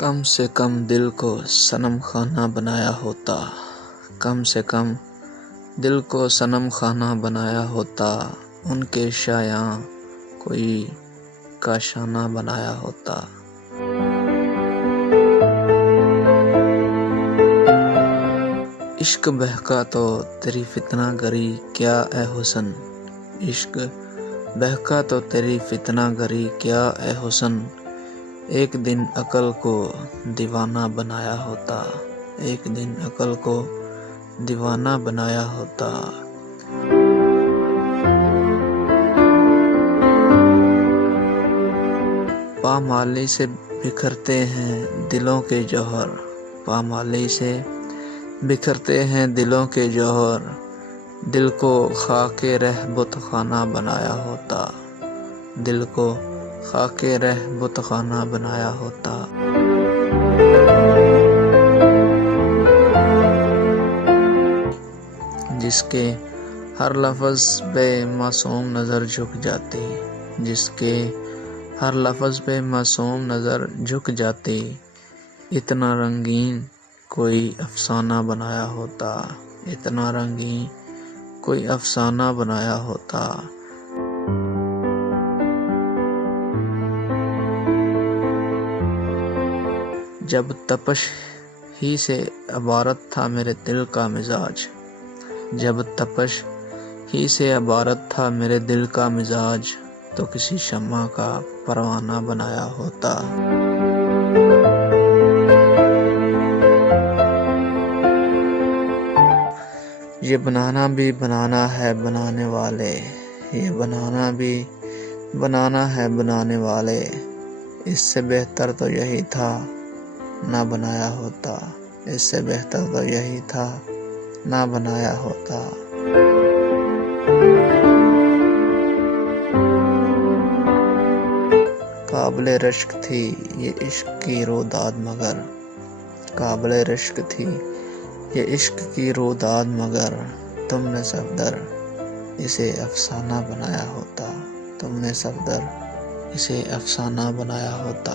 کم سے کم دل کو صنم خانہ بنایا ہوتا، کم سے کم دل کو صنم خانہ بنایا ہوتا، ان کے شایاں کوئی کاشانہ بنایا ہوتا۔ عشق بہکا تو تیری فتنہ گری کیا اے حسن، عشق بہکا تو تیری فتنہ گری کیا اے حسن، ایک دن عقل کو دیوانہ بنایا ہوتا، ایک دن عقل کو دیوانہ بنایا ہوتا۔ پامالی سے بکھرتے ہیں دلوں کے جوہر، پامالی سے بکھرتے ہیں دلوں کے جوہر، دل کو خاک رہ بت خانہ بنایا ہوتا، دل کو خاک رہ بت خانہ بنایا ہوتا۔ جس کے ہر لفظ پہ معصوم نظر جھک جاتی، جس کے ہر لفظ پہ معصوم نظر جھک جاتی، اتنا رنگین کوئی افسانہ بنایا ہوتا، اتنا رنگین کوئی افسانہ بنایا ہوتا۔ جب تپش ہی سے عبارت تھا میرے دل کا مزاج، جب تپش ہی سے عبارت تھا میرے دل کا مزاج، تو کسی شمع کا پروانہ بنایا ہوتا۔ یہ بنانا بھی بنانا ہے بنانے والے، یہ بنانا بھی بنانا ہے بنانے والے، اس سے بہتر تو یہی تھا نہ بنایا ہوتا، اس سے بہتر تو یہی تھا نہ بنایا ہوتا۔ قابل رشک تھی یہ عشق کی روداد مگر، قابل رشک تھی یہ عشق کی روداد مگر، تم نے صفدر اسے افسانہ بنایا ہوتا، تم نے صفدر اسے افسانہ بنایا ہوتا۔